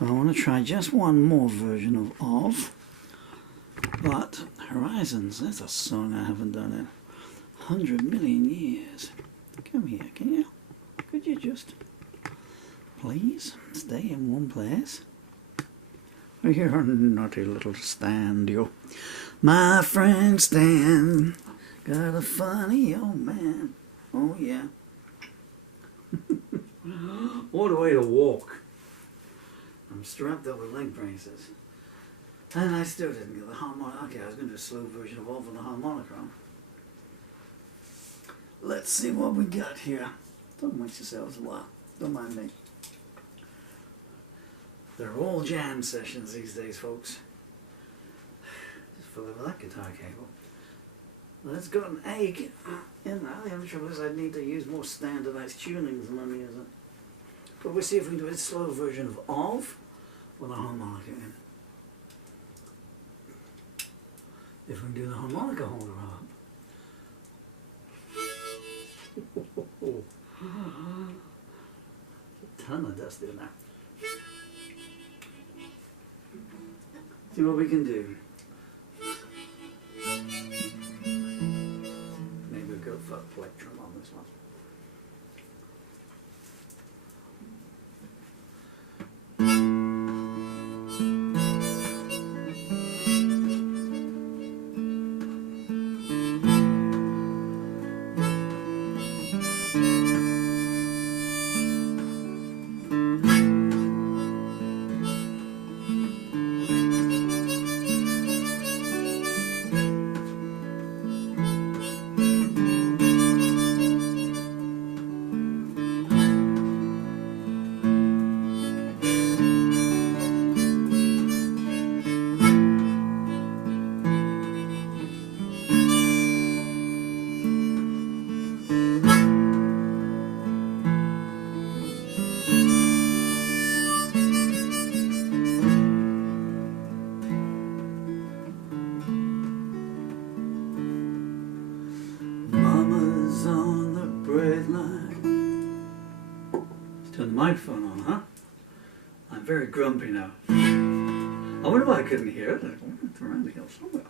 I want to try just one more version of, but Horizons, that's a song I haven't done in 100 million years. Come here, can you? Could you just, please, stay in one place? You're a naughty little Stan, you. My friend Stan, got a funny old man. Oh yeah. What a way to walk. I'm strapped up with leg braces. And I still didn't get the harmonica. Okay, I was going to do a slow version of all for the harmonica. Let's see what we got here. Don't waste yourselves a while. Don't mind me. They're all jam sessions these days, folks. Just fill over that guitar cable. Well, it's got an egg in there. The only trouble is I'd need to use more standardized tunings than I'm using. But we'll see if we can do a slow version of with a harmonica in. If we can do the harmonica holder up. A ton of dust in there. See what we can do. Maybe we'll go for plectrum on this one. Microphone on, huh? I'm very grumpy now. I wonder why I couldn't hear it. I went around the hill somewhere.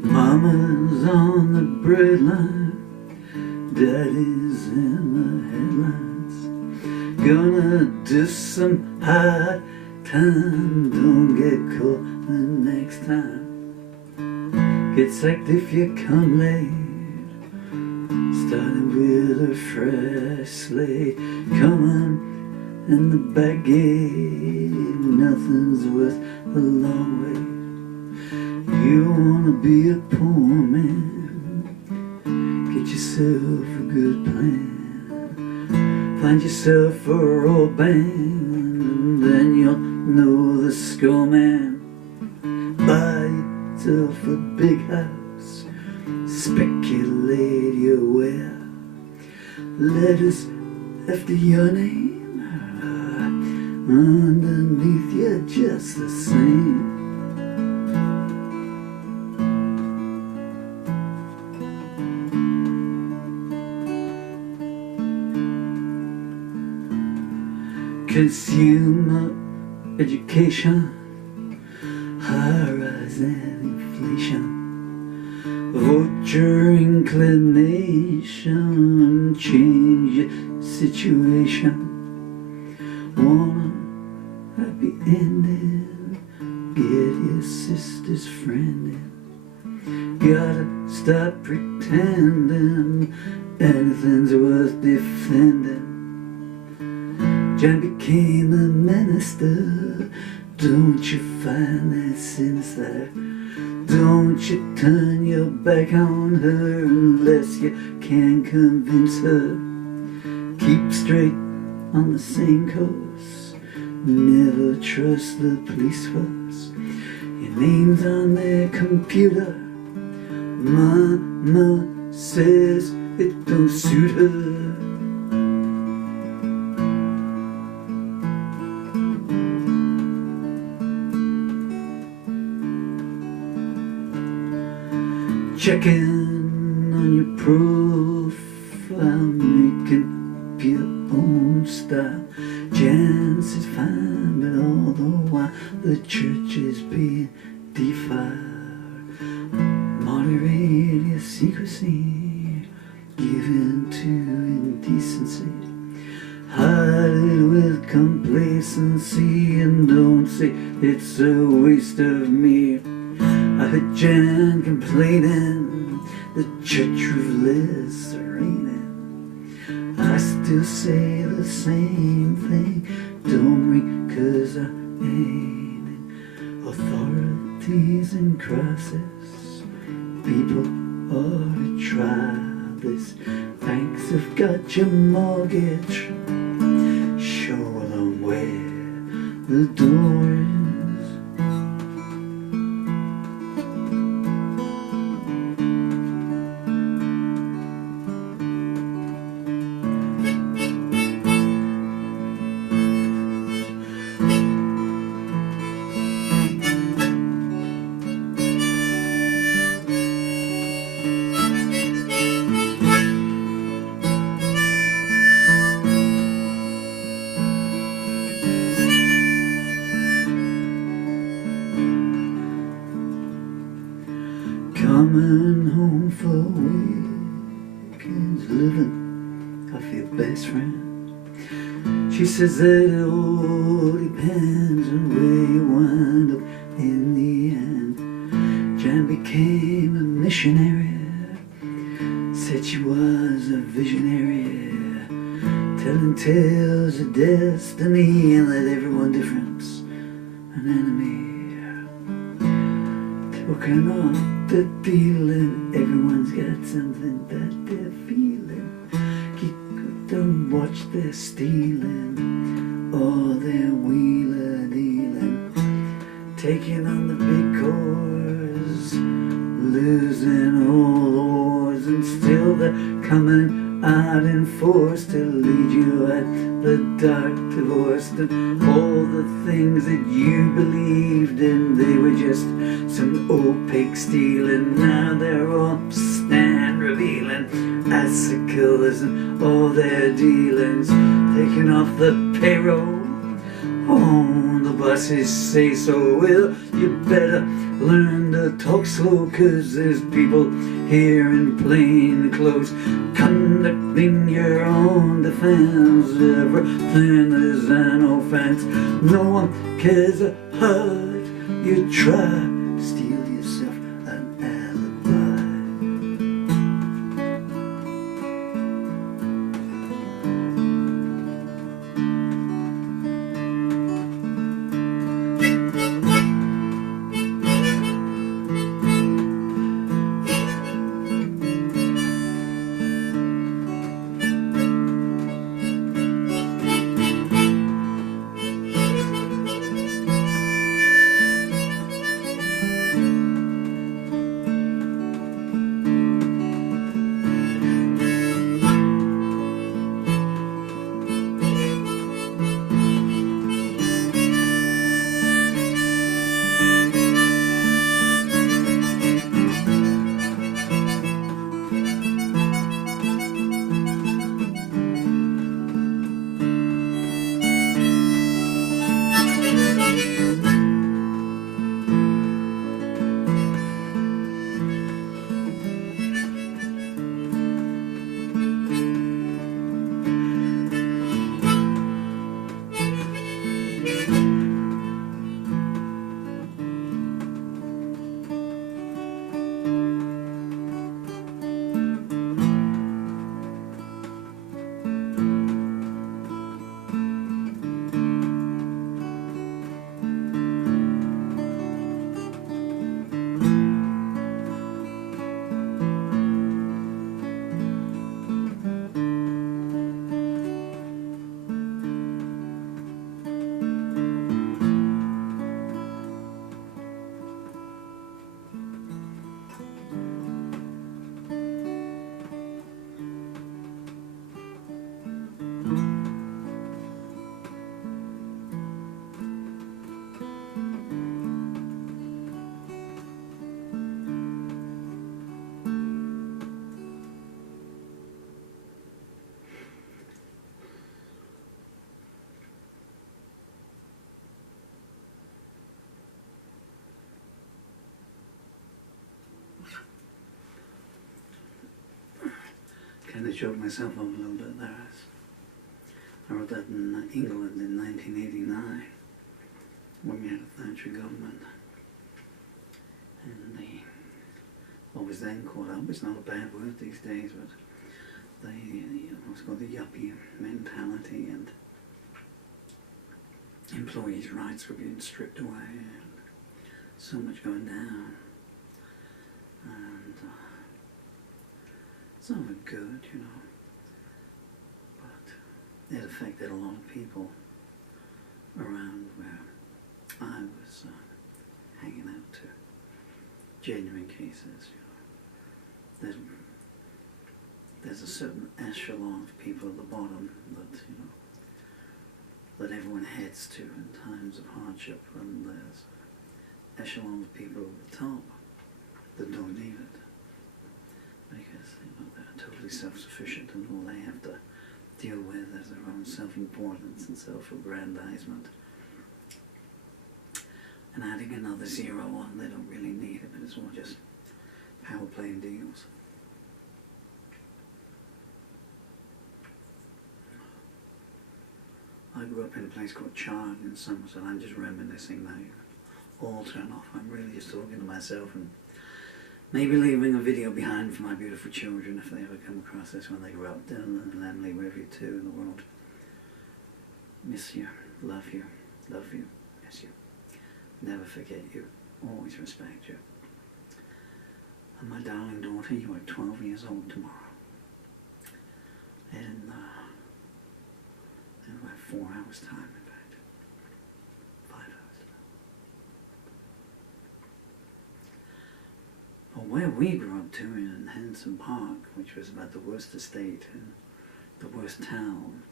Mama's on the breadline, daddy's in the headlines. Gonna do some high time, don't get caught the next time. Get sacked if you come late, starting with a fresh slate. Coming in the back gate, nothing's worth the long wait. You wanna be a poor man, get yourself a good plan. Find yourself a raw band, and then you'll know the score, man. Buy yourself a big house, speculate your way. Letters after your name, underneath you're just the same. Consumer education, high-rise and inflation, vote your inclination, change your situation. Want a happy ending, get your sister's friend in. You gotta stop pretending anything's worth defending. John became a minister. Don't you find that sinister? Don't you turn your back on her unless you can convince her. Keep straight on the same course. Never trust the police force. Your name's on their computer. Mama says it don't suit her. Checking on your profile, making up your own style. Chance is fine, but all the while the church is being defiled. Moderate your secrecy, given to indecency. Hide it with complacency, and don't say it's a waste of me. I heard Jan complaining, the church roof less raining. I still say the same thing, don't ring 'cause I ain't in. Authorities and crisis, people ought to try this. Banks have got your mortgage, show them where the door is. Coming home for weekends, living off your best friend. She says that it all depends on where you wind up in the end. Jan became a missionary, said she was a visionary, telling tales of destiny and that everyone different's an enemy. Working on the dealing, everyone's got something that they're feeling. Keep don't watch their stealing or their wheeler dealing. Taking on the big cause, losing all the wars, and still they're coming out in force to lead you at the dark divorce. And all the things that you believed in, they were just some opaque stealing. Now they're all stand revealing icicles and all their dealings. Taking off the payroll on the buses say so. Well, you better learn to talk slow, 'cause there's people here in plain clothes conducting your own defense. Everything is an offense. No one cares a hurt you try to steal yourself an alibi. kind of choked myself up a little bit there. I wrote that in England in 1989, when we had a Thatcher government. And what was then called up, it's not a bad word these days, but what's called the yuppie mentality, and employees' rights were being stripped away, and so much going down. And some of it good, you know, but it affected a lot of people around where I was hanging out to. Genuine cases, you know. There's a certain echelon of people at the bottom that, you know, that everyone heads to in times of hardship, and there's an echelon of people at the top that don't need it, because, you know, they're totally self-sufficient, and all they have to deal with is their own self-importance and self-aggrandizement. And adding another zero on, they don't really need it, but it's all just power playing deals. I grew up in a place called Chard in Somerset. I'm just reminiscing now. All turn off. I'm really just talking to myself, and maybe leaving a video behind for my beautiful children if they ever come across this when they grow up. Dylan and Emily, wherever you two in the world. Miss you, love you, miss you. Never forget you, always respect you. And my darling daughter, you are 12 years old tomorrow. In about 4 hours' time, in fact. 5 hours. Well, where we grew up to in Henson Park, which was about the worst estate and the worst town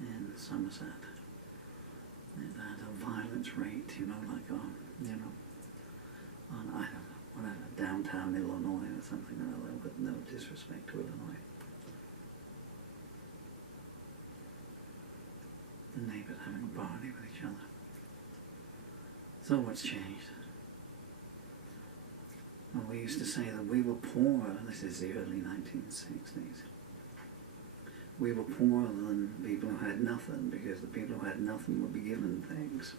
in Somerset, it had a violence rate, you know, like on, you know, on, I don't know, whatever, downtown Illinois or something or other, with no disrespect to Illinois. The neighbors having a party with each other. So what's changed? Well, we used to say that we were poor, this is the early 1960s. We were poorer than people who had nothing, because the people who had nothing would be given things.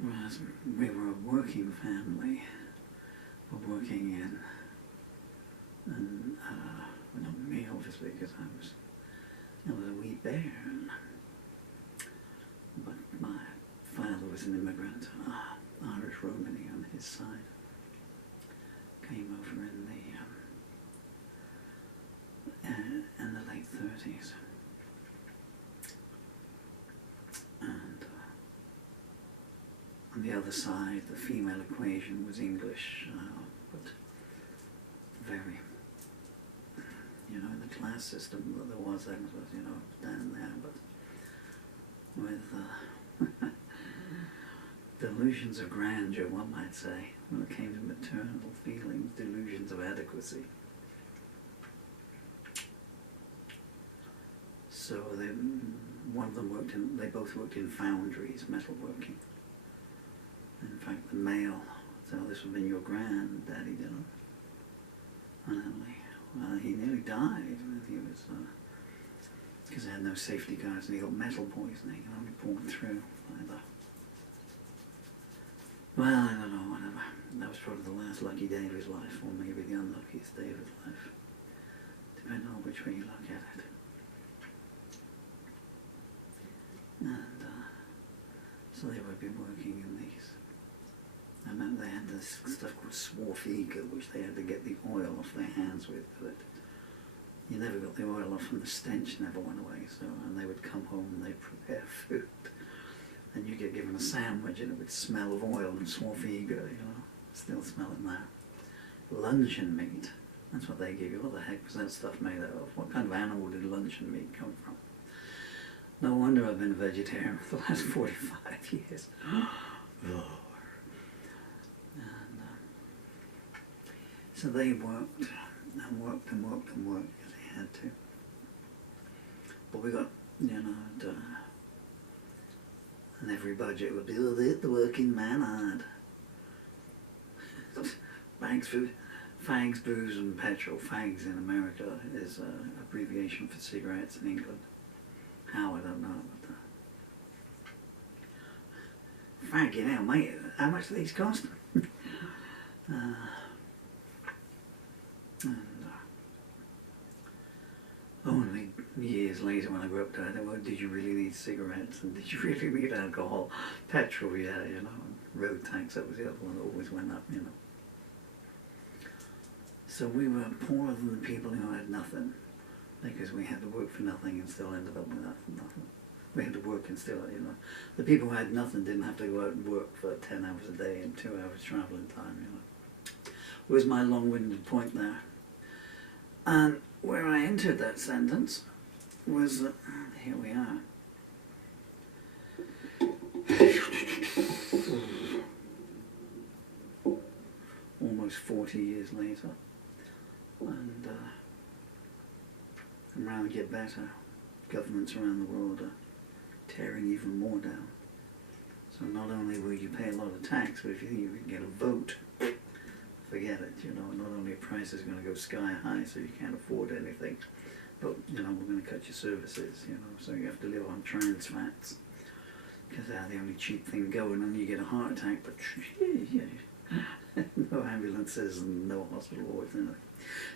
Whereas we were a working family, we're working in, and well, not me obviously, because I was a wee bear, but my father was an immigrant, Irish Romany on his side, came over in the late 30s, and on the other side the female equation was English, but very, you know, in the class system that there was then was, you know, down there, but with delusions of grandeur, one might say, when it came to maternal feelings, delusions of adequacy. So one of them they both worked in foundries, metalworking. In fact, the male, so this would have been your granddaddy, Dylan, and Emily. Well, he nearly died when he was, because they had no safety guards, and he got metal poisoning, and only pulled through either. Well, I don't know, whatever. That was probably the last lucky day of his life, or maybe the unluckiest day of his life, depending on which way you look at it. And so they would be working in these. I remember they had this stuff called swarfiga, which they had to get the oil off their hands with, but you never got the oil off, and the stench never went away. So, and they would come home and they'd prepare food, and you get given a sandwich and it would smell of oil and swarfiga, you know, still smell it now. Luncheon meat, that's what they give you. What the heck was that stuff made out of? What kind of animal did luncheon meat come from? No wonder I've been a vegetarian for the last 45 years. And, so they worked and worked and worked and worked because they had to. But we got, you know, and every budget would be, the working man had. Bags for Fags, booze and petrol. Fags in America is an abbreviation for cigarettes in England. How, I don't know. But, fagging hell, mate, how much do these cost? Only years later when I grew up to it, well, did you really need cigarettes and did you really need alcohol? Petrol, yeah, you know, and road tax, that was the other one that always went up, you know. So we were poorer than the people who had nothing, because we had to work for nothing and still ended up with nothing. We had to work and still, you know. The people who had nothing didn't have to go out and work for 10 hours a day and 2 hours travelling time, you know. Was my long-winded point there. And where I entered that sentence was that, here we are. Almost 40 years later. And around get better. Governments around the world are tearing even more down. So not only will you pay a lot of tax, but if you think you can get a vote, forget it, you know. Not only are prices going to go sky high so you can't afford anything, but, you know, we're going to cut your services, you know, so you have to live on trans fats, because they're the only cheap thing going, and you get a heart attack, but no ambulances and no hospital wards, anything.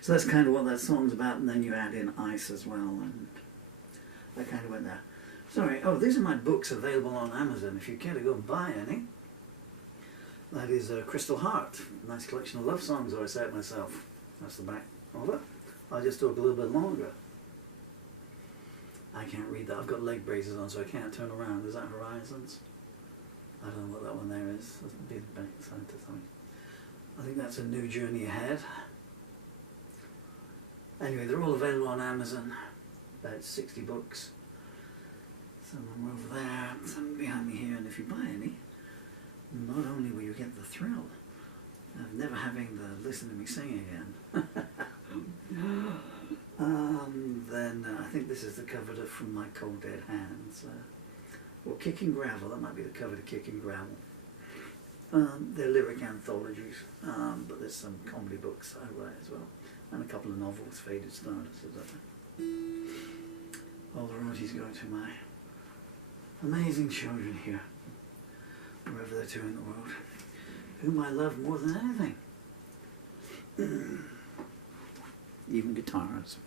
So that's kind of what that song's about, and then you add in ice as well, and I kind of went there. Sorry, oh, these are my books available on Amazon, if you care to go and buy any. That is Crystal Heart, a nice collection of love songs, or I say it myself. That's the back of it. I'll just talk a little bit longer. I can't read that. I've got leg braces on, so I can't turn around. Is that Horizons? I don't know what that one there is. That'll be the back side to something. I think that's A New Journey Ahead. Anyway, they're all available on Amazon. About 60 books. Some of them over there, some behind me here, and if you buy any, not only will you get the thrill of never having to listen to me sing again, then I think this is the cover to From My Cold Dead Hands, or Kicking Gravel. That might be the cover to Kicking Gravel. They're lyric anthologies, but there's some comedy books I write as well, and a couple of novels, Faded Stardust, etc. All the royalties go to my amazing children here, wherever they're to in the world, whom I love more than anything. Even guitars.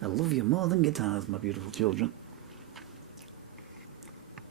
I love you more than guitars, my beautiful children.